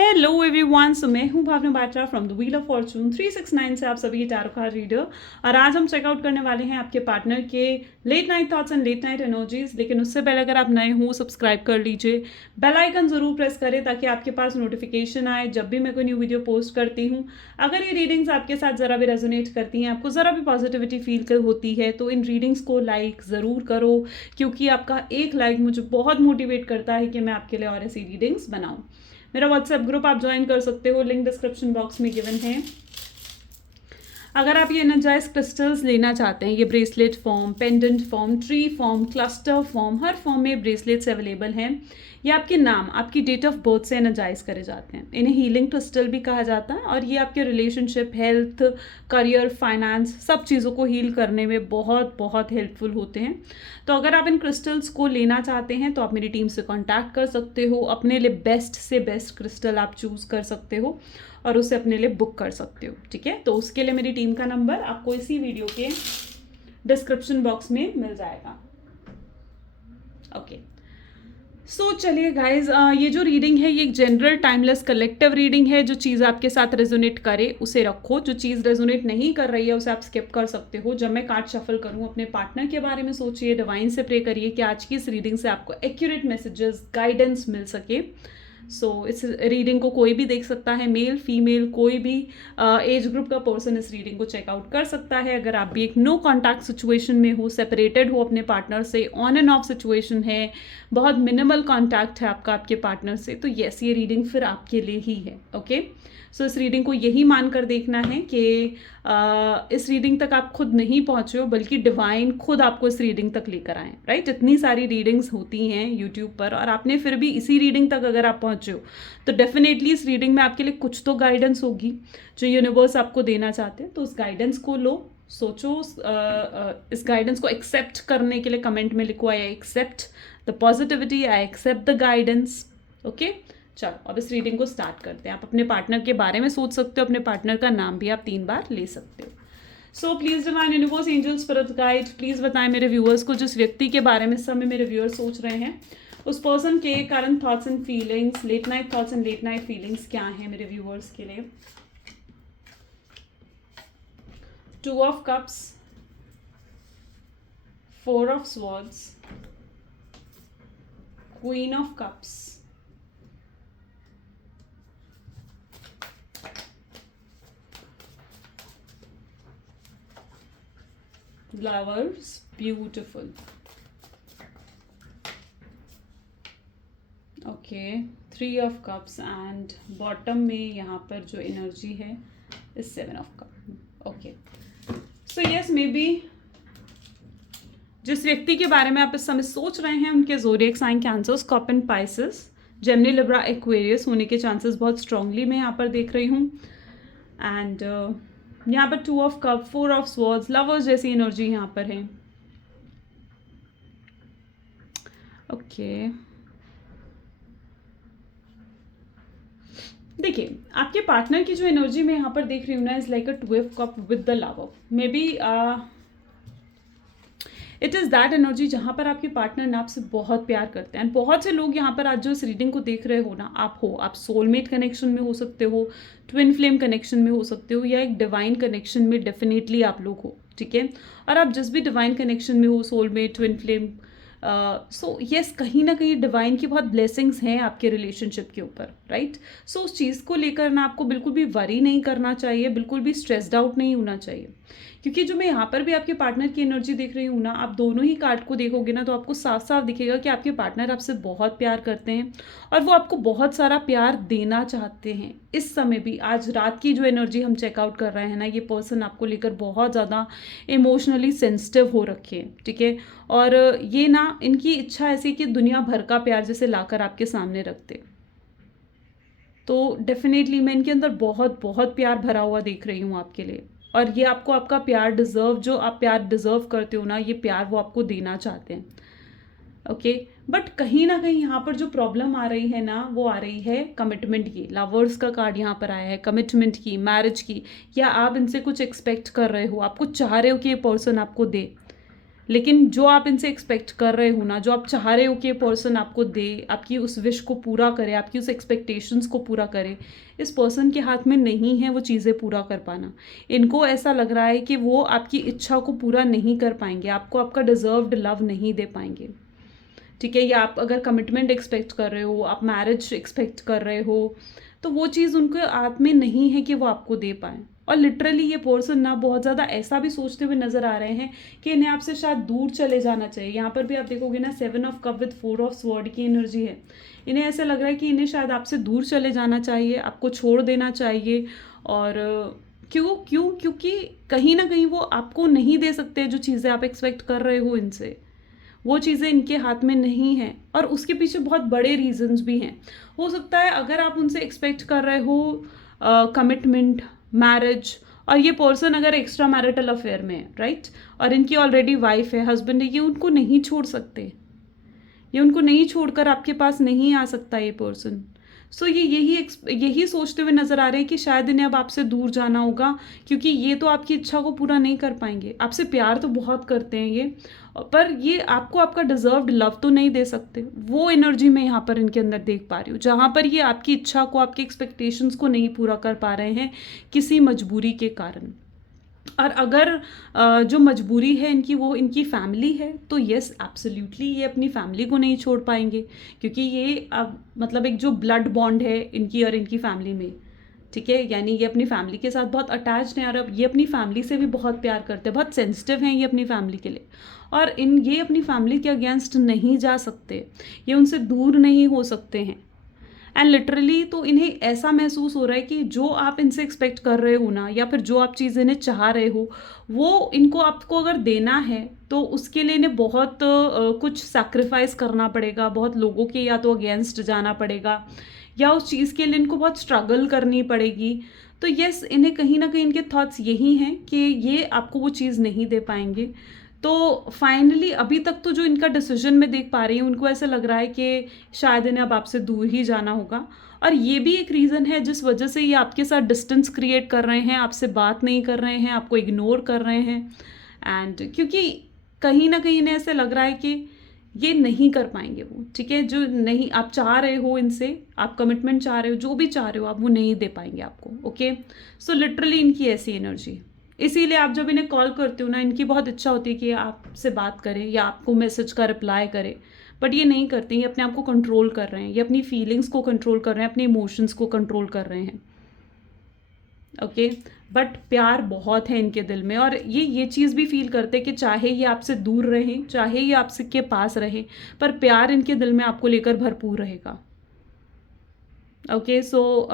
Hello everyone, so मैं हूँ Bhavna Batra from the wheel of fortune 369 से आप सभी के टैरो कार्ड रीडर। और आज हम चेकआउट करने वाले हैं आपके पार्टनर के late night thoughts and late night energies. लेकिन उससे पहले अगर आप नए हो सब्सक्राइब कर लीजिए, बेल आइकन जरूर प्रेस करें ताकि आपके पास नोटिफिकेशन आए जब भी मैं कोई न्यू वीडियो पोस्ट करती हूँ। अगर ये रीडिंग्स आपके साथ ज़रा भी रेजोनेट करती हैं, आपको ज़रा भी पॉजिटिविटी फील होती है, तो इन रीडिंग्स को लाइक ज़रूर करो, क्योंकि आपका एक लाइक मुझे बहुत मोटिवेट करता है कि मैं आपके लिए और ऐसी रीडिंग्स बनाऊँ। मेरा व्हाट्सएप ग्रुप आप ज्वाइन कर सकते हो, लिंक डिस्क्रिप्शन बॉक्स में गिवन है। अगर आप ये एनर्जाइज क्रिस्टल्स लेना चाहते हैं, ये bracelet form, pendant form, tree form, cluster form, हर फॉर्म में ब्रेसलेट्स अवेलेबल हैं। ये आपके नाम, आपकी डेट ऑफ बर्थ से एनर्जाइज करे जाते हैं। इन्हें हीलिंग क्रिस्टल भी कहा जाता है और ये आपके रिलेशनशिप, हेल्थ, करियर, फाइनेंस, सब चीज़ों को हील करने में बहुत बहुत हेल्पफुल होते हैं। तो अगर आप इन क्रिस्टल्स को लेना चाहते हैं तो आप मेरी टीम से कॉन्टैक्ट कर सकते हो। अपने लिए बेस्ट से बेस्ट क्रिस्टल आप चूज़ कर सकते हो और उसे अपने लिए बुक कर सकते हो। ठीक है, तो उसके लिए मेरी टीम का नंबर आपको इसी वीडियो के डिस्क्रिप्शन बॉक्स में मिल जाएगा। ओके, सो चलिए गाइज, ये जो रीडिंग है ये एक जनरल टाइमलेस कलेक्टिव रीडिंग है। जो चीज़ आपके साथ रेजोनेट करे उसे रखो, जो चीज़ रेजोनेट नहीं कर रही है उसे आप स्किप कर सकते हो। जब मैं कार्ड शफल करूँ, अपने पार्टनर के बारे में सोचिए, डिवाइन से प्रे करिए कि आज की इस रीडिंग से आपको एक्यूरेट मैसेजेस, गाइडेंस मिल सके। सो इस रीडिंग को कोई भी देख सकता है, मेल फीमेल कोई भी एज ग्रुप का पर्सन इस रीडिंग को चेकआउट कर सकता है। अगर आप भी एक नो कॉन्टैक्ट सिचुएशन में हो, सेपरेटेड हो अपने पार्टनर से, ऑन एंड ऑफ सिचुएशन है, बहुत मिनिमल कॉन्टैक्ट है आपका आपके पार्टनर से, तो येस, ये रीडिंग फिर आपके लिए ही है। ओके, सो इस रीडिंग को यही मानकर देखना है कि इस रीडिंग तक आप खुद नहीं पहुंचे हो, बल्कि डिवाइन खुद आपको इस रीडिंग तक लेकर आए। राइट, इतनी सारी रीडिंग्स होती हैं यूट्यूब पर और आपने फिर भी इसी रीडिंग तक अगर आप पहुंचे हो तो डेफिनेटली इस रीडिंग में आपके लिए कुछ तो गाइडेंस होगी जो यूनिवर्स आपको देना चाहते हैं। तो उस गाइडेंस को लो, सोचो, इस गाइडेंस को एक्सेप्ट करने के लिए कमेंट में लिखो, I accept the positivity, I accept the guidance. Okay, चलो अब इस रीडिंग को स्टार्ट करते हैं। आप अपने पार्टनर के बारे में सोच सकते हो, अपने पार्टनर का नाम भी आप 3 बार ले सकते हो। So please divine universe, angel, spirit guide, please बताएं मेरे व्यूअर्स को, जिस व्यक्ति के बारे में समय मेरे व्यूअर्स सोच रहे हैं, उस पर्सन के current thoughts and feelings, late night thoughts and late night feelings क्या हैं मेरे व्यूअर्स के लिए। 2 of cups, 4 of swords, queen of cups, Lovers, beautiful. Okay, 3 of cups and bottom में यहाँ पर जो एनर्जी है इस 7 of cup. Okay, so yes, may be जिस व्यक्ति के बारे में आप इस समय सोच रहे हैं उनके zodiac sign Cancer, scorpion, Pisces, Gemini, Libra, Aquarius होने के चांसेस बहुत स्ट्रांगली मैं यहाँ पर देख रही हूँ। एंड यहाँ पर 2 of cup, 4 of swords, lovers जैसी एनर्जी यहाँ पर है। ओके, देखिए आपके पार्टनर की जो एनर्जी मैं यहाँ पर देख रही हूँ ना, is like a 2 of cup with the lover. May be it is that energy जहाँ पर आपके पार्टनर ने आपसे बहुत प्यार करते हैं। एंड बहुत से लोग यहाँ पर आज जो इस रीडिंग को देख रहे हो ना, आप सोलमेट कनेक्शन में हो सकते हो, ट्विन फ्लेम कनेक्शन में हो सकते हो, या एक डिवाइन कनेक्शन में डेफिनेटली आप लोग हो। ठीक है, और आप जिस भी डिवाइन कनेक्शन में हो, soulmate, twin flame, so yes, कहीं ना कहीं डिवाइन की बहुत ब्लेसिंग्स हैं आपके रिलेशनशिप के ऊपर। राइट, सो उस चीज़ को लेकर ना आपको बिल्कुल भी वरी नहीं करना चाहिए, बिल्कुल भी स्ट्रेस्ड आउट नहीं होना चाहिए। क्योंकि जो मैं यहाँ पर भी आपके पार्टनर की एनर्जी देख रही हूँ ना, आप दोनों ही कार्ड को देखोगे ना तो आपको साफ साफ दिखेगा कि आपके पार्टनर आपसे बहुत प्यार करते हैं और वो आपको बहुत सारा प्यार देना चाहते हैं। इस समय भी, आज रात की जो एनर्जी हम चेकआउट कर रहे हैं ना, ये पर्सन आपको लेकर बहुत ज़्यादा इमोशनली सेंसिटिव हो रखे हैं। ठीक है, और ये ना, इनकी इच्छा ऐसी कि दुनिया भर का प्यार जैसे लाकर आपके सामने रखते। तो डेफिनेटली मैं इनके अंदर बहुत बहुत प्यार भरा हुआ देख रही हूँ आपके लिए, और ये आपको आपका प्यार डिजर्व, जो आप प्यार डिजर्व करते हो ना, ये प्यार वो आपको देना चाहते हैं। ओके, बट कहीं ना कहीं यहाँ पर जो प्रॉब्लम आ रही है ना, वो आ रही है कमिटमेंट की। लवर्स का कार्ड यहाँ पर आया है, कमिटमेंट की, मैरिज की, या आप इनसे कुछ एक्सपेक्ट कर रहे हो, आप कुछ चाह रहे हो कि ये पर्सन आपको दे, लेकिन जो आप इनसे एक्सपेक्ट कर रहे हो ना, जो आप चाह रहे हो कि ये पर्सन आपको दे, आपकी उस विश को पूरा करे, आपकी उस एक्सपेक्टेशंस को पूरा करे, इस पर्सन के हाथ में नहीं है वो चीज़ें पूरा कर पाना। इनको ऐसा लग रहा है कि वो आपकी इच्छा को पूरा नहीं कर पाएंगे, आपको आपका डिज़र्व्ड लव नहीं दे पाएंगे, ठीक है। या आप अगर कमिटमेंट एक्सपेक्ट कर रहे हो, आप मैरिज एक्सपेक्ट कर रहे हो, तो वो चीज़ उनके हाथ में नहीं है कि वो आपको दे पाएँ। और लिटरली ये पर्सन ना बहुत ज़्यादा ऐसा भी सोचते हुए नज़र आ रहे हैं कि इन्हें आपसे शायद दूर चले जाना चाहिए। यहाँ पर भी आप देखोगे ना 7 of cup with 4 of sword की एनर्जी है। इन्हें ऐसा लग रहा है कि इन्हें शायद आपसे दूर चले जाना चाहिए, आपको छोड़ देना चाहिए। और क्योंकि कहीं ना कहीं वो आपको नहीं दे सकते जो चीज़ें आप एक्सपेक्ट कर रहे हो इनसे, वो चीज़ें इनके हाथ में नहीं हैं। और उसके पीछे बहुत बड़े रीजंस भी हैं। हो सकता है अगर आप उनसे एक्सपेक्ट कर रहे हो कमिटमेंट, मैरिज, और ये पर्सन अगर एक्स्ट्रा मैरिटल अफेयर में है, राइट, और इनकी ऑलरेडी वाइफ है, हस्बैंड है, ये उनको नहीं छोड़ सकते, ये उनको नहीं छोड़कर आपके पास नहीं आ सकता ये पर्सन। सो ये यही सोचते हुए नज़र आ रहे हैं कि शायद इन्हें अब आपसे दूर जाना होगा, क्योंकि ये तो आपकी इच्छा को पूरा नहीं कर पाएंगे। आपसे प्यार तो बहुत करते हैं ये, पर ये आपको आपका डिज़र्व्ड लव तो नहीं दे सकते। वो एनर्जी मैं यहाँ पर इनके अंदर देख पा रही हूँ, जहाँ पर ये आपकी इच्छा को, आपके एक्सपेक्टेशंस को नहीं पूरा कर पा रहे हैं किसी मजबूरी के कारण। और अगर जो मजबूरी है इनकी वो इनकी फैमिली है, तो यस एब्सोल्युटली ये अपनी फैमिली को नहीं छोड़ पाएंगे, क्योंकि ये अब मतलब एक जो ब्लड बॉन्ड है इनकी और इनकी फैमिली में, ठीक है, यानी ये अपनी फैमिली के साथ बहुत अटैच्ड हैं। और अब ये अपनी फैमिली से भी बहुत प्यार करते हैं, बहुत सेंसिटिव हैं ये अपनी फैमिली के लिए। और ये अपनी फैमिली के अगेंस्ट नहीं जा सकते, ये उनसे दूर नहीं हो सकते हैं। एंड लिटरली तो इन्हें ऐसा महसूस हो रहा है कि जो आप इनसे एक्सपेक्ट कर रहे हो ना, या फिर जो आप चीज़ इन्हें चाह रहे हो, वो इनको आपको अगर देना है तो उसके लिए इन्हें बहुत कुछ सैक्रिफाइस करना पड़ेगा, बहुत लोगों के या तो अगेंस्ट जाना पड़ेगा, या उस चीज़ के लिए इनको बहुत स्ट्रगल करनी पड़ेगी। तो यस, इन्हें कहीं ना कहीं इनके थॉट्स यही हैं कि ये आपको वो चीज़ नहीं दे पाएंगे। तो फाइनली अभी तक तो जो इनका डिसीजन मैं देख पा रही हूँ, उनको ऐसा लग रहा है कि शायद इन्हें अब आपसे दूर ही जाना होगा। और ये भी एक रीज़न है जिस वजह से ये आपके साथ डिस्टेंस क्रिएट कर रहे हैं, आपसे बात नहीं कर रहे हैं, आपको इग्नोर कर रहे हैं। एंड क्योंकि कहीं ना कहीं इन्हें ऐसे लग रहा है कि ये नहीं कर पाएंगे वो, ठीक है, जो नहीं आप चाह रहे हो इनसे, आप कमिटमेंट चाह रहे हो, जो भी चाह रहे हो आप, वो नहीं दे पाएंगे आपको। ओके, सो लिटरली इनकी ऐसी एनर्जी। इसीलिए आप जब इन्हें कॉल करते हो ना, इनकी बहुत इच्छा होती है कि आपसे बात करें या आपको मैसेज का रिप्लाई करें, बट ये नहीं करते। ये अपने आप को कंट्रोल कर रहे हैं, ये अपनी फीलिंग्स को कंट्रोल कर रहे हैं, अपने इमोशंस को कंट्रोल कर रहे हैं। ओके, बट प्यार बहुत है इनके दिल में, और ये चीज़ भी फील करते हैं कि चाहे ये आपसे दूर रहें, चाहे ये आपसे के पास रहें, पर प्यार इनके दिल में आपको लेकर भरपूर रहेगा। ओके, सो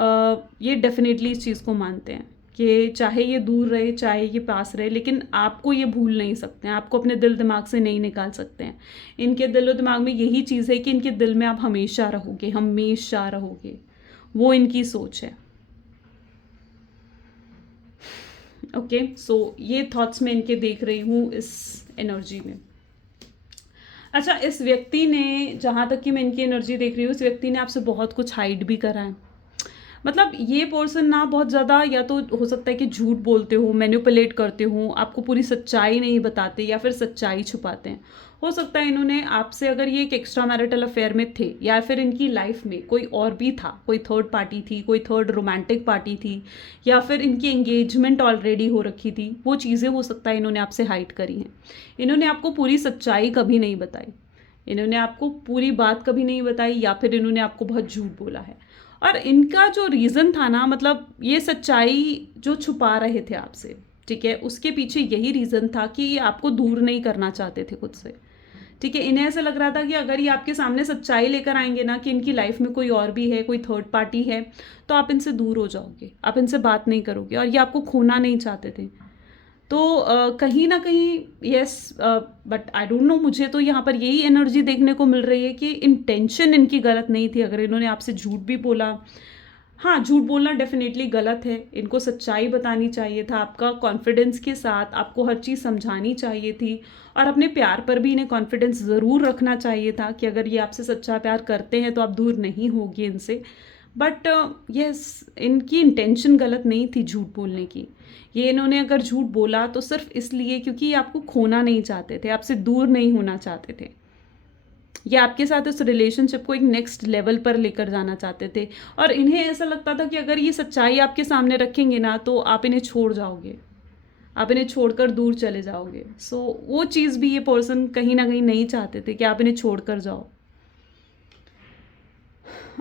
ये डेफिनेटली इस चीज़ को मानते हैं कि चाहे ये दूर रहे, चाहे ये पास रहे, लेकिन आपको ये भूल नहीं सकते हैं, आपको अपने दिल दिमाग से नहीं निकाल सकते हैं। इनके दिल और दिमाग में यही चीज़ है कि इनके दिल में आप हमेशा रहोगे, हमेशा रहोगे, वो इनकी सोच है। ओके, सो ये थॉट्स मैं इनके देख रही हूँ इस एनर्जी में। अच्छा, इस व्यक्ति ने, जहाँ तक कि मैं इनकी एनर्जी देख रही हूँ, इस व्यक्ति ने आपसे बहुत कुछ हाइड भी करा है। मतलब ये पर्सन ना बहुत ज़्यादा, या तो हो सकता है कि झूठ बोलते हो, मैनिपुलेट करते हो, आपको पूरी सच्चाई नहीं बताते, या फिर सच्चाई छुपाते हैं। हो सकता है इन्होंने आपसे, अगर ये एक एक्स्ट्रा मैरिटल अफेयर में थे, या फिर इनकी लाइफ में कोई और भी था, कोई थर्ड पार्टी थी, कोई थर्ड रोमांटिक पार्टी थी, या फिर इनकी एंगेजमेंट ऑलरेडी हो रखी थी, वो चीज़ें हो सकता है इन्होंने आपसे हाइड करी हैं। इन्होंने आपको पूरी सच्चाई कभी नहीं बताई, इन्होंने आपको पूरी बात कभी नहीं बताई, या फिर इन्होंने आपको बहुत झूठ बोला है। और इनका जो रीज़न था ना, मतलब ये सच्चाई जो छुपा रहे थे आपसे, ठीक है, उसके पीछे यही रीज़न था कि ये आपको दूर नहीं करना चाहते थे खुद से, ठीक है। इन्हें ऐसा लग रहा था कि अगर ये आपके सामने सच्चाई लेकर आएंगे ना कि इनकी लाइफ में कोई और भी है, कोई थर्ड पार्टी है, तो आप इनसे दूर हो जाओगे, आप इनसे बात नहीं करोगे, और ये आपको खोना नहीं चाहते थे। तो कहीं ना कहीं yes, but I don't know, मुझे तो यहाँ पर यही एनर्जी देखने को मिल रही है कि इंटेंशन इनकी गलत नहीं थी। अगर इन्होंने आपसे झूठ भी बोला, हाँ, झूठ बोलना डेफिनेटली गलत है, इनको सच्चाई बतानी चाहिए था, आपका कॉन्फिडेंस के साथ आपको हर चीज़ समझानी चाहिए थी, और अपने प्यार पर भी इन्हें कॉन्फिडेंस ज़रूर रखना चाहिए था कि अगर ये आपसे सच्चा प्यार करते हैं तो आप दूर नहीं होगी इनसे। बट यस, इनकी इंटेंशन गलत नहीं थी झूठ बोलने की। ये इन्होंने अगर झूठ बोला तो सिर्फ इसलिए क्योंकि ये आपको खोना नहीं चाहते थे, आपसे दूर नहीं होना चाहते थे, या आपके साथ इस रिलेशनशिप को एक नेक्स्ट लेवल पर लेकर जाना चाहते थे। और इन्हें ऐसा लगता था कि अगर ये सच्चाई आपके सामने रखेंगे ना तो आप इन्हें छोड़ जाओगे, आप इन्हें छोड़कर दूर चले जाओगे। सो वो चीज़ भी ये पर्सन कहीं ना कहीं नहीं चाहते थे कि आप इन्हें छोड़कर जाओ।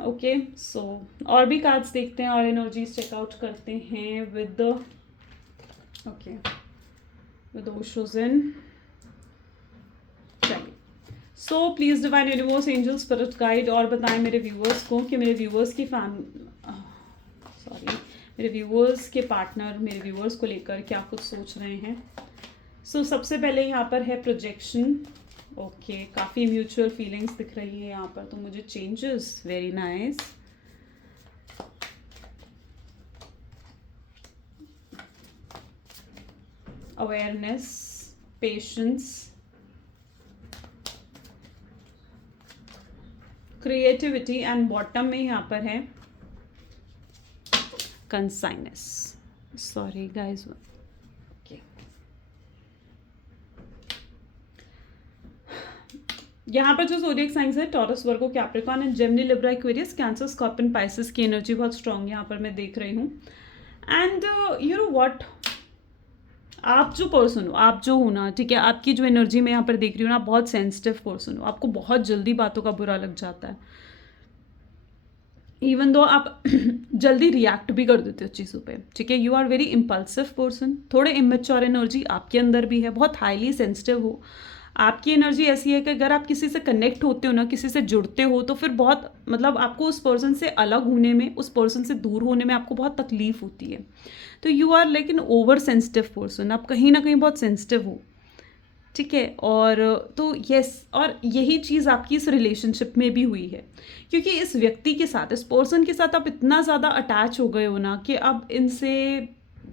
ओके, सो और भी कार्ड्स देखते हैं और एनर्जीज चेकआउट करते हैं विद ओके विद ओशोजन। चलिए, so please divine universe, angel, spirit guide और बताएं मेरे व्यूअर्स को कि मेरे व्यूअर्स की मेरे व्यूअर्स के पार्टनर मेरे व्यूअर्स को लेकर क्या कुछ सोच रहे हैं। सो सबसे पहले यहाँ पर है प्रोजेक्शन। ओके, काफ़ी म्यूचुअल फीलिंग्स दिख रही है यहाँ पर, तो मुझे changes, very nice. Awareness, patience, creativity and bottom में यहाँ पर है कंसाइनेस। Sorry guys, okay. यहाँ पर जो ज़ोडिएक साइंस है taurus, Virgo, Capricorn and Gemini, Libra, Aquarius, cancer, scorpion, Pisces की एनर्जी बहुत स्ट्रांग यहाँ पर मैं देख रही हूँ। एंड यू नो व्हाट, आप जो पर्सन हो, आप जो हो ना, ठीक है, आपकी जो एनर्जी मैं यहाँ पर देख रही हूँ ना, आप बहुत सेंसिटिव पर्सन हो, आपको बहुत जल्दी बातों का बुरा लग जाता है। इवन दो आप जल्दी रिएक्ट भी कर देते हो चीज़ों पे, ठीक है। You are very impulsive person, थोड़े इमेच्योर एनर्जी आपके अंदर भी है, बहुत हाईली सेंसिटिव हो। आपकी एनर्जी ऐसी है कि अगर आप किसी से कनेक्ट होते हो ना, किसी से जुड़ते हो, तो फिर बहुत मतलब आपको उस पर्सन से अलग होने में, उस पर्सन से दूर होने में आपको बहुत तकलीफ होती है। तो you are like an over sensitive person, आप कहीं ना कहीं बहुत सेंसिटिव हो, ठीक है। और तो यस, और यही चीज़ आपकी इस रिलेशनशिप में भी हुई है, क्योंकि इस व्यक्ति के साथ, इस पर्सन के साथ आप इतना ज़्यादा अटैच हो गए हो ना कि अब इनसे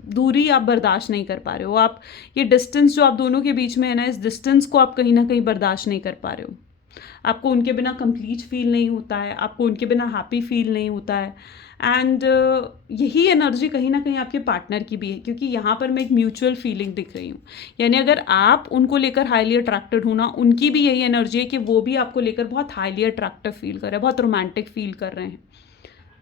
दूरी आप बर्दाश्त नहीं कर पा रहे हो। आप ये डिस्टेंस जो आप दोनों के बीच में है ना, इस डिस्टेंस को आप कहीं ना कहीं बर्दाश्त नहीं कर पा रहे हो। आपको उनके बिना कंप्लीट फील नहीं होता है, आपको उनके बिना हैप्पी फील नहीं होता है। एंड यही एनर्जी कहीं ना कहीं आपके पार्टनर की भी है, क्योंकि यहाँ पर मैं एक म्यूचुअल फीलिंग दिख रही हूँ। यानी अगर आप उनको लेकर हाईली अट्रैक्टेड हो ना, उनकी भी यही एनर्जी है कि वो भी आपको लेकर बहुत हाईली अट्रैक्टिव फील कर रहे हैं, बहुत रोमांटिक फील कर रहे हैं,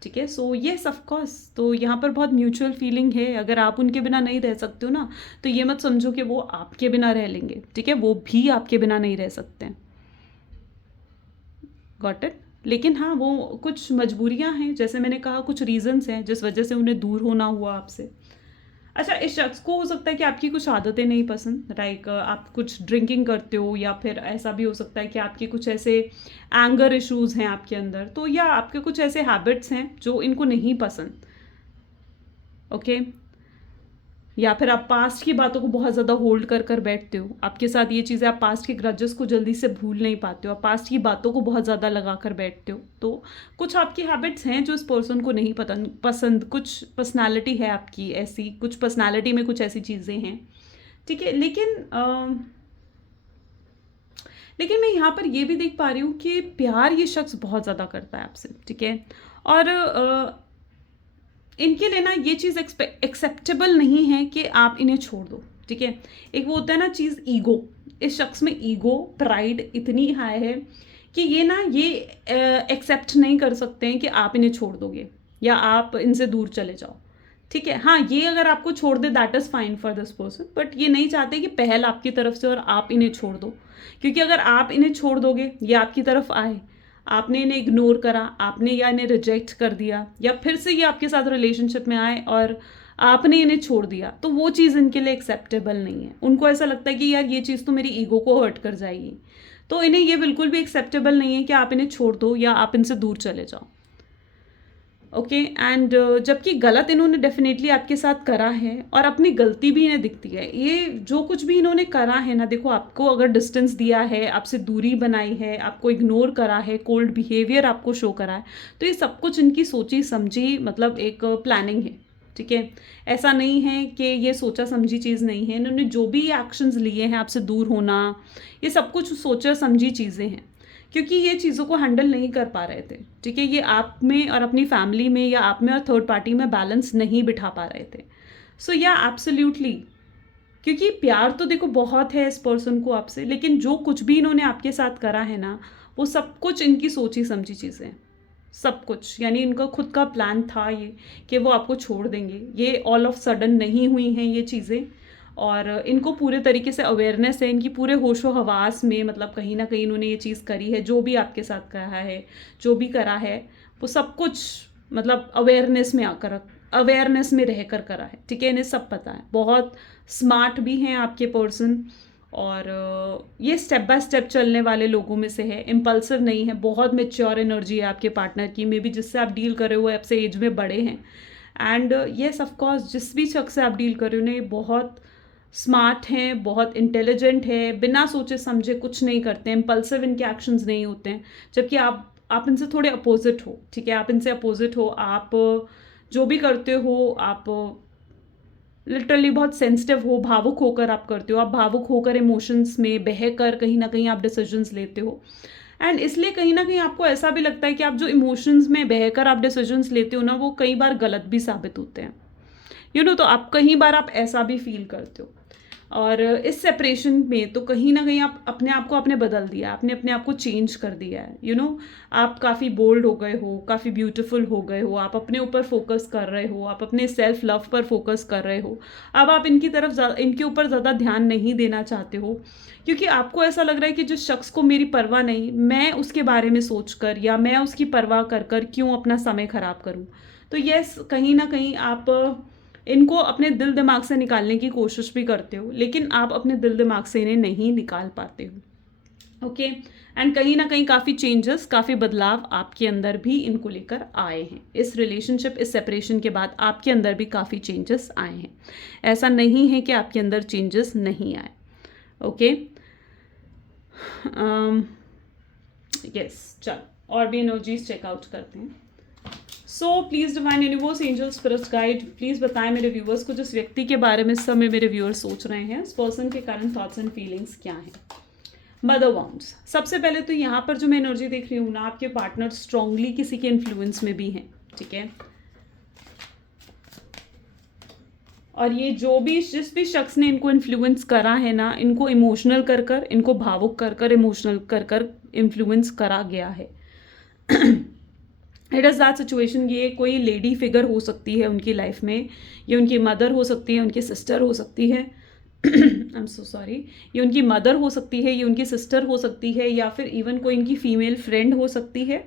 ठीक है। सो येस, ऑफ कोर्स, तो यहाँ पर बहुत म्यूचुअल फीलिंग है। अगर आप उनके बिना नहीं रह सकते हो ना, तो ये मत समझो कि वो आपके बिना रह लेंगे, ठीक है, वो भी आपके बिना नहीं रह सकते हैं। Got it. लेकिन हाँ, वो कुछ मजबूरियां हैं, जैसे मैंने कहा, कुछ रीजंस हैं जिस वजह से उन्हें दूर होना हुआ आपसे। अच्छा, इस शख्स को हो सकता है कि आपकी कुछ आदतें नहीं पसंद, लाइक आप कुछ ड्रिंकिंग करते हो, या फिर ऐसा भी हो सकता है कि आपके कुछ ऐसे एंगर इश्यूज हैं आपके अंदर, तो या आपके कुछ ऐसे हैबिट्स हैं जो इनको नहीं पसंद, ओके। या फिर आप पास्ट की बातों को बहुत ज़्यादा होल्ड कर कर बैठते हो, आपके साथ ये चीज़ें, आप पास्ट के ग्रजेस को जल्दी से भूल नहीं पाते हो, आप पास्ट की बातों को बहुत ज़्यादा लगा कर बैठते हो। तो कुछ आपकी हैबिट्स हैं जो इस पर्सन को नहीं पसंद, कुछ पर्सनालिटी है आपकी ऐसी, कुछ पर्सनालिटी में कुछ ऐसी चीज़ें हैं, ठीक है। लेकिन मैं यहाँ पर ये भी देख पा रही हूँ कि प्यार ये शख्स बहुत ज़्यादा करता है आपसे, ठीक है। और इनके लिए ना ये चीज़ एक्सेप्टेबल नहीं है कि आप इन्हें छोड़ दो, ठीक है। एक वो होता है ना चीज़, ईगो, इस शख्स में ईगो, प्राइड इतनी हाई है कि ये एक्सेप्ट नहीं कर सकते हैं कि आप इन्हें छोड़ दोगे या आप इनसे दूर चले जाओ, ठीक है। हाँ, ये अगर आपको छोड़ दे, that is fine for this person, but ये नहीं चाहते कि पहल आपकी तरफ से और आप इन्हें छोड़ दो, क्योंकि अगर आप इन्हें छोड़ दोगे, ये आपकी तरफ आए, आपने इन्हें इग्नोर करा, आपने या इन्हें रिजेक्ट कर दिया, या फिर से ये आपके साथ रिलेशनशिप में आए और आपने इन्हें छोड़ दिया, तो वो चीज़ इनके लिए एक्सेप्टेबल नहीं है। उनको ऐसा लगता है कि यार ये चीज़ तो मेरी ईगो को हर्ट कर जाएगी, तो इन्हें ये बिल्कुल भी एक्सेप्टेबल नहीं है कि आप इन्हें छोड़ दो या आप इनसे दूर चले जाओ, ओके। एंड जबकि गलत इन्होंने डेफिनेटली आपके साथ करा है, और अपनी गलती भी इन्हें दिखती है। ये जो कुछ भी इन्होंने करा है ना, देखो, आपको अगर डिस्टेंस दिया है, आपसे दूरी बनाई है, आपको इग्नोर करा है, कोल्ड बिहेवियर आपको शो करा है, तो ये सब कुछ इनकी सोची समझी मतलब एक प्लानिंग है, ठीक है। ऐसा नहीं है कि ये सोचा समझी चीज़ नहीं है। इन्होंने जो भी एक्शंस लिए हैं, आपसे दूर होना, ये सब कुछ सोचा समझी चीज़ें हैं, क्योंकि ये चीज़ों को हैंडल नहीं कर पा रहे थे, ठीक है। ये आप में और अपनी फैमिली में या आप में और थर्ड पार्टी में बैलेंस नहीं बिठा पा रहे थे। सो या एब्सोल्युटली, क्योंकि प्यार तो देखो बहुत है इस पर्सन को आपसे, लेकिन जो कुछ भी इन्होंने आपके साथ करा है ना, वो सब कुछ इनकी सोची समझी चीज़ें हैं, सब कुछ। यानी इनका खुद का प्लान था ये कि वो आपको छोड़ देंगे। ये ऑल ऑफ सडन नहीं हुई हैं ये चीज़ें, और इनको पूरे तरीके से अवेयरनेस है, इनकी पूरे होशो हवास में, मतलब कहीं ना कहीं इन्होंने ये चीज़ करी है। जो भी आपके साथ करा है, जो भी करा है, वो सब कुछ मतलब अवेयरनेस में आकर, अवेयरनेस में रहकर करा है, ठीक है। इन्हें सब पता है, बहुत स्मार्ट भी हैं आपके पर्सन, और ये स्टेप बाय स्टेप चलने वाले लोगों में से है, इम्पल्सिव नहीं है, बहुत मेच्योर एनर्जी है आपके पार्टनर की। मे बी जिससे आप डील कर रहे हो आपसे एज में बड़े हैं, एंड येस ऑफ कोर्स जिस भी शख्स से आप डील कर रहे हो ना, ये बहुत स्मार्ट हैं, बहुत इंटेलिजेंट है, बिना सोचे समझे कुछ नहीं करते हैं, इम्पल्सिव इनके एक्शंस नहीं होते हैं। जबकि आप इनसे थोड़े अपोजिट हो, ठीक है। आप इनसे अपोजिट हो, आप जो भी करते हो आप लिटरली बहुत सेंसिटिव हो, भावुक होकर आप करते हो, आप भावुक होकर इमोशंस में बहकर कहीं ना कहीं आप डिसीजंस लेते हो। एंड इसलिए कहीं ना कहीं आपको ऐसा भी लगता है कि आप जो इमोशंस में बहकर आप डिसीजंस लेते हो ना, वो कई बार गलत भी साबित होते हैं, तो आप कई बार आप ऐसा भी फील करते हो। और इस सेपरेशन में तो कहीं ना कहीं आप अपने आप को आपने बदल दिया, आपने अपने आप को चेंज कर दिया है। आप काफ़ी बोल्ड हो गए हो, काफ़ी ब्यूटीफुल हो गए हो, आप अपने ऊपर फोकस कर रहे हो, आप अपने सेल्फ लव पर फोकस कर रहे हो। अब आप इनके ऊपर ज़्यादा ध्यान नहीं देना चाहते हो, क्योंकि आपको ऐसा लग रहा है कि जिस शख्स को मेरी परवाह नहीं, मैं उसके बारे में सोच कर या मैं उसकी परवाह कर कर क्यों अपना समय ख़राब करूँ। तो यस, कहीं ना कहीं आप इनको अपने दिल दिमाग से निकालने की कोशिश भी करते हो, लेकिन आप अपने दिल दिमाग से इन्हें नहीं निकाल पाते हो, ओके। एंड कहीं ना कहीं काफ़ी चेंजेस, काफ़ी बदलाव आपके अंदर भी इनको लेकर आए हैं। इस रिलेशनशिप, इस सेपरेशन के बाद आपके अंदर भी काफ़ी चेंजेस आए हैं। ऐसा नहीं है कि आपके अंदर चेंजेस नहीं आए, ओके। यस, चलो और भी एनर्जीज चेकआउट करते हैं। So please divine universe, angels, spirits, guide, please बताएं मेरे व्यूवर्स को जिस व्यक्ति के बारे में इस समय मेरे व्यूअर्स सोच रहे हैं, उस पर्सन के कारण थॉट्स एंड फीलिंग्स क्या हैं। मदर वाउंड्स, सबसे पहले तो यहाँ पर जो मैं एनर्जी देख रही हूँ ना, आपके पार्टनर स्ट्रांगली किसी के इन्फ्लुएंस में भी हैं, ठीक है। और ये जिस भी शख्स ने इनको इन्फ्लुएंस करा है ना, इनको इमोशनल कर कर, इनको भावुक कर कर, इमोशनल कर कर इन्फ्लुएंस करा गया है। It is that situation. ये कोई लेडी फिगर हो सकती है उनकी लाइफ में, ये उनकी मदर हो सकती है, उनकी सिस्टर हो सकती है, आई एम सो सॉरी, ये उनकी मदर हो सकती है, ये उनकी सिस्टर हो सकती है, या फिर इवन कोई इनकी फीमेल फ्रेंड हो सकती है,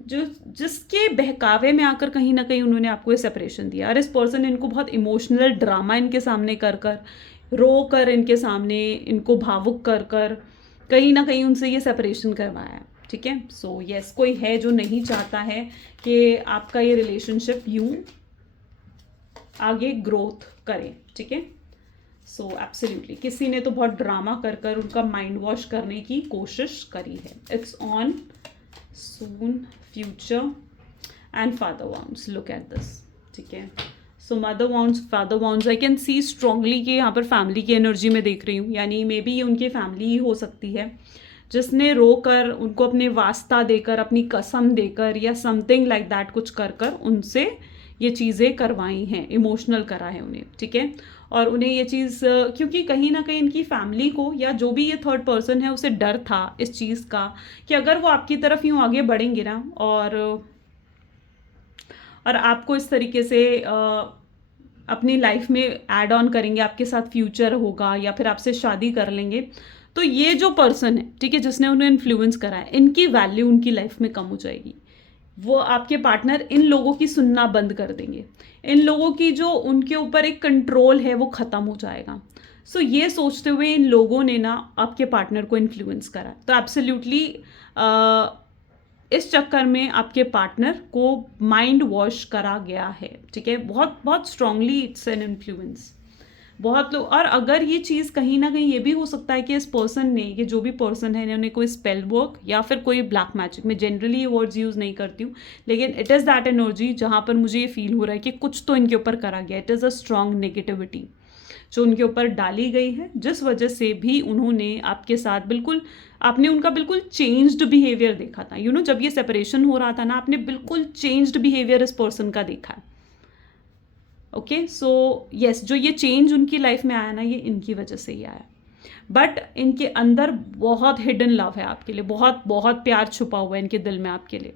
जिसके बहकावे में आकर कहीं ना कहीं उन्होंने आपको ये सेपरेशन दिया। और इस पर्सन ने इनको बहुत इमोशनल ड्रामा इनके सामने कर कर, रो कर इनके सामने, इनको भावुक कर कर कहीं ना कहीं उनसे ये सेपरेशन करवाया है, ठीक है। सो यस, कोई है जो नहीं चाहता है कि आपका ये रिलेशनशिप यूं आगे ग्रोथ करे, ठीक है। सो एब्सोल्युटली किसी ने तो बहुत ड्रामा कर कर उनका माइंड वॉश करने की कोशिश करी है। It's on, soon, future and father wounds, look at this, ठीक है। So mother wounds, father wounds, I can see strongly कि यहाँ पर फैमिली की एनर्जी में देख रही हूँ, यानी मे बी ये उनकी फैमिली ही हो सकती है जिसने रो कर, उनको अपने वास्ता देकर, अपनी कसम देकर या समथिंग लाइक दैट कुछ कर कर उनसे ये चीज़ें करवाई हैं, इमोशनल करा है उन्हें, ठीक है। और उन्हें ये चीज़, क्योंकि कहीं ना कहीं इनकी फैमिली को या जो भी ये थर्ड पर्सन है उसे डर था इस चीज़ का कि अगर वो आपकी तरफ यूँ आगे बढ़ेंगे ना और आपको इस तरीके से अपनी लाइफ में ऐड ऑन करेंगे, आपके साथ फ्यूचर होगा या फिर आपसे शादी कर लेंगे, तो ये जो पर्सन है, ठीक है, जिसने उन्हें इन्फ्लुएंस करा है, इनकी वैल्यू उनकी लाइफ में कम हो जाएगी। वो आपके पार्टनर इन लोगों की सुनना बंद कर देंगे, इन लोगों की जो उनके ऊपर एक कंट्रोल है वो ख़त्म हो जाएगा। सो ये सोचते हुए इन लोगों ने ना आपके पार्टनर को इन्फ्लुएंस करा। तो एब्सोल्युटली इस चक्कर में आपके पार्टनर को माइंड वॉश करा गया है, ठीक है। बहुत बहुत स्ट्रांगली इट्स एन इन्फ्लुएंस, बहुत लोग। और अगर ये चीज़ कहीं ना कहीं ये भी हो सकता है कि इस पर्सन ने, ये जो भी पर्सन है, इन्होंने कोई स्पेल वर्क या फिर कोई ब्लैक मैजिक, में जनरली ये वर्ड्स यूज़ नहीं करती हूँ, लेकिन इट इज़ दैट एनर्जी जहाँ पर मुझे ये फील हो रहा है कि कुछ तो इनके ऊपर करा गया। It is a strong negativity, जो उनके ऊपर डाली गई है, जिस वजह से भी उन्होंने आपके साथ बिल्कुल, आपने उनका बिल्कुल चेंज्ड बिहेवियर देखा था। जब ये सेपरेशन हो रहा था ना, आपने बिल्कुल चेंज्ड बिहेवियर इस पर्सन का देखा है। ओके, सो यस, जो ये चेंज उनकी लाइफ में आया ना, ये इनकी वजह से ही आया। बट इनके अंदर बहुत हिडन लव है आपके लिए, बहुत बहुत प्यार छुपा हुआ है इनके दिल में आपके लिए।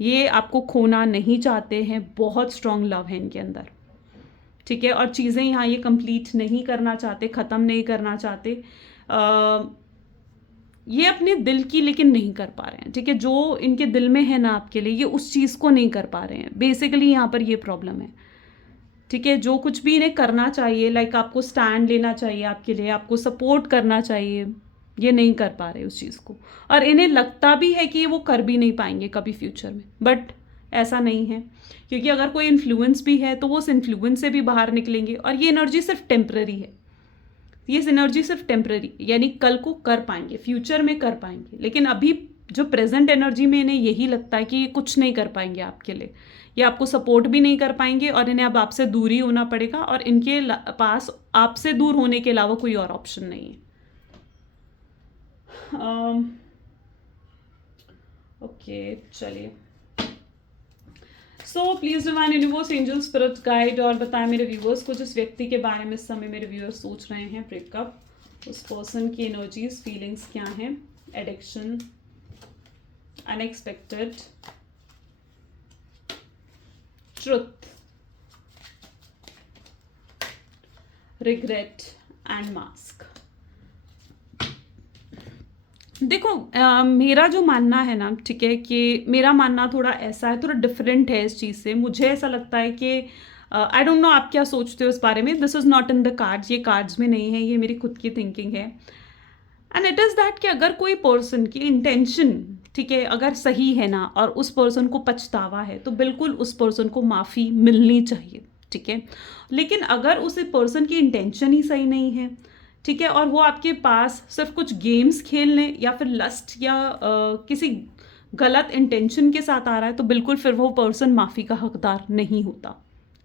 ये आपको खोना नहीं चाहते हैं, बहुत स्ट्रॉन्ग लव है इनके अंदर, ठीक है। और चीज़ें यहाँ ये कंप्लीट नहीं करना चाहते, ख़त्म नहीं करना चाहते, ये अपने दिल की लेकिन नहीं कर पा रहे हैं, ठीक है। जो इनके दिल में है ना आपके लिए, ये उस चीज़ को नहीं कर पा रहे हैं। बेसिकली यहाँ पर ये प्रॉब्लम है, ठीक है। जो कुछ भी इन्हें करना चाहिए, लाइक आपको स्टैंड लेना चाहिए आपके लिए, आपको सपोर्ट करना चाहिए, ये नहीं कर पा रहे उस चीज़ को। और इन्हें लगता भी है कि ये वो कर भी नहीं पाएंगे कभी फ्यूचर में, बट ऐसा नहीं है, क्योंकि अगर कोई इन्फ्लुएंस भी है तो वो उस इन्फ्लुएंस से भी बाहर निकलेंगे। और ये एनर्जी सिर्फ टेम्पररी है, ये एनर्जी सिर्फ टेम्पररी, यानी कल को कर पाएंगे, फ्यूचर में कर पाएंगे, लेकिन अभी जो प्रेजेंट एनर्जी में इन्हें यही लगता है कि ये कुछ नहीं कर पाएंगे आपके लिए, ये आपको सपोर्ट भी नहीं कर पाएंगे, और इन्हें अब आपसे दूर ही होना पड़ेगा, और इनके पास आपसे दूर होने के अलावा कोई और ऑप्शन नहीं है। ओके, चलिए। So please divine universe, angel, spirit guide, और बताएं मेरे व्यूअर्स को, जिस व्यक्ति के बारे में इस समय मेरे व्यूअर्स सोच रहे हैं ब्रेकअप, उस पर्सन की एनर्जीज, फीलिंग्स क्या हैं, addiction, unexpected, truth, regret and mask. देखो, मेरा जो मानना है ना, ठीक है, कि मेरा मानना थोड़ा ऐसा है, थोड़ा डिफरेंट है इस चीज़ से। मुझे ऐसा लगता है कि आई डोंट नो आप क्या सोचते हो इस बारे में, this is not in the cards, ये कार्ड्स में नहीं है, ये मेरी खुद की थिंकिंग है। एंड इट इज़ दैट कि अगर कोई पर्सन की इंटेंशन, ठीक है, अगर सही है ना, और उस पर्सन को पछतावा है, तो बिल्कुल उस पर्सन को माफ़ी मिलनी चाहिए, ठीक है। लेकिन अगर उस पर्सन की इंटेंशन ही सही नहीं है, ठीक है, और वो आपके पास सिर्फ कुछ गेम्स खेलने या फिर लस्ट या किसी गलत इंटेंशन के साथ आ रहा है, तो बिल्कुल फिर वो पर्सन माफ़ी का हकदार नहीं होता,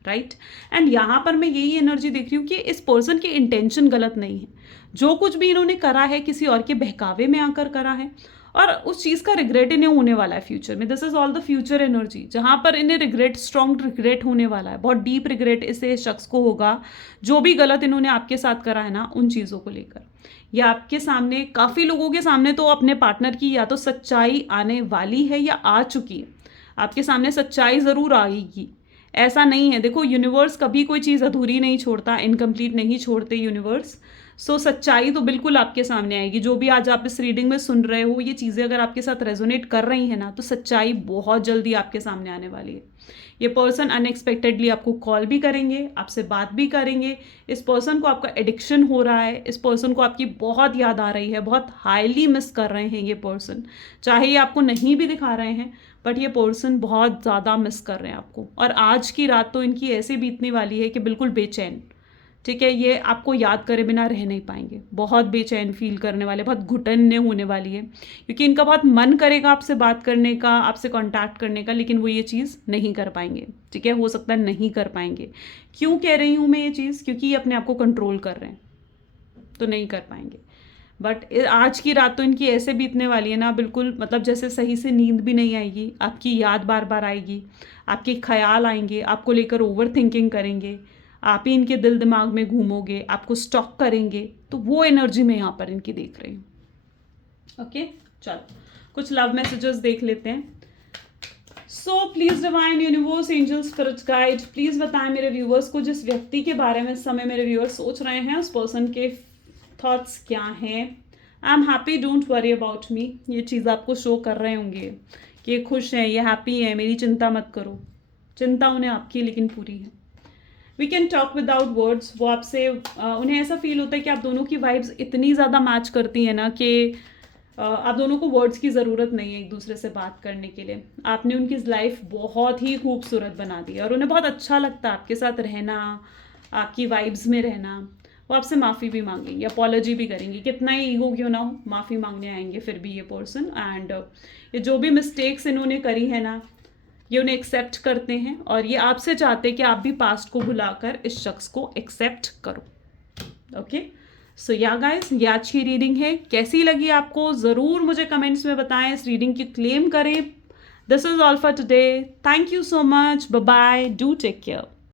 राइट। एंड यहाँ पर मैं यही एनर्जी देख रही हूँ कि इस पर्सन की इंटेंशन गलत नहीं है, जो कुछ भी इन्होंने करा है किसी और के बहकावे में आकर करा है, और उस चीज़ का रिग्रेट इन्हें होने वाला है फ्यूचर में। This is all the future energy, जहाँ पर इन्हें रिग्रेट, स्ट्रॉन्ग रिग्रेट होने वाला है, बहुत डीप रिग्रेट इसे शख्स को होगा, जो भी गलत इन्होंने आपके साथ करा है ना, उन चीज़ों को लेकर। या आपके सामने, काफ़ी लोगों के सामने तो अपने पार्टनर की या तो सच्चाई आने वाली है या आ चुकी है, आपके सामने सच्चाई ज़रूर आएगी, ऐसा नहीं है। देखो, यूनिवर्स कभी कोई चीज़ अधूरी नहीं छोड़ता, इनकम्प्लीट नहीं छोड़ते यूनिवर्स। सो सच्चाई तो बिल्कुल आपके सामने आएगी। जो भी आज आप इस रीडिंग में सुन रहे हो, ये चीज़ें अगर आपके साथ रेजोनेट कर रही हैं ना, तो सच्चाई बहुत जल्दी आपके सामने आने वाली है। ये पर्सन अनएक्सपेक्टेडली आपको कॉल भी करेंगे, आपसे बात भी करेंगे। इस पर्सन को आपका एडिक्शन हो रहा है, इस पर्सन को आपकी बहुत याद आ रही है, बहुत हाईली मिस कर रहे हैं ये पर्सन। चाहे ये आपको नहीं भी दिखा रहे हैं, बट ये पर्सन बहुत ज़्यादा मिस कर रहे हैं आपको। और आज की रात तो इनकी ऐसे बीतने वाली है कि बिल्कुल बेचैन, ठीक है, ये आपको याद करे बिना रह नहीं पाएंगे, बहुत बेचैन फील करने वाले, बहुत घुटन होने वाली है, क्योंकि इनका बहुत मन करेगा आपसे बात करने का, आपसे कांटेक्ट करने का, लेकिन वो ये चीज़ नहीं कर पाएंगे, ठीक है। हो सकता है नहीं कर पाएंगे। क्यों कह रही हूँ मैं ये चीज़? क्योंकि ये अपने आप को कंट्रोल कर रहे हैं, तो नहीं कर पाएंगे। बट आज की रात तो इनकी ऐसे बीतने वाली है ना, बिल्कुल मतलब जैसे सही से नींद भी नहीं आएगी, आपकी याद बार बार आएगी, आपके ख्याल आएंगे, आपको लेकर ओवर थिंकिंग करेंगे, आप ही इनके दिल दिमाग में घूमोगे, आपको स्टॉक करेंगे। तो वो एनर्जी मैं यहाँ पर इनकी देख रही हूँ। ओके, चलो कुछ लव मैसेजेस देख लेते हैं। So please divine universe, angel, spirit guide, please बताएं मेरे व्यूअर्स को, जिस व्यक्ति के बारे में इस समय मेरे व्यूअर्स सोच रहे हैं, उस पर्सन के थॉट्स क्या हैं। I am happy, don't worry about me, ये चीज़ आपको शो कर रहे होंगे कि ये खुश हैं, ये हैप्पी हैं, मेरी चिंता मत करो। चिंता उन्हें आपकी लेकिन पूरी है। We can talk without words, वो आपसे उन्हें ऐसा फील होता है कि आप दोनों की वाइब्स इतनी ज़्यादा मैच करती हैं ना कि आप दोनों को वर्ड्स की ज़रूरत नहीं है एक दूसरे से बात करने के लिए। आपने उनकी लाइफ बहुत ही खूबसूरत बना दी और उन्हें बहुत अच्छा लगता है आपके साथ रहना, आपकी वाइब्स में रहना। वो आपसे माफ़ी भी मांगेंगे, अपॉलॉजी भी करेंगे, कितना ही ईगो क्यों ना हो, माफ़ी मांगने आएंगे फिर भी ये पर्सन। एंड ये जो भी मिस्टेक्स इन्होंने करी है ना, ये उन्हें एक्सेप्ट करते हैं और ये आपसे चाहते हैं कि आप भी पास्ट को भुलाकर इस शख्स को एक्सेप्ट करो। ओके, सो या गाइस, ये आज की रीडिंग है। कैसी लगी आपको ज़रूर मुझे कमेंट्स में बताएं, इस रीडिंग की क्लेम करें। This is all for today. Thank you so much, bye bye, do take care.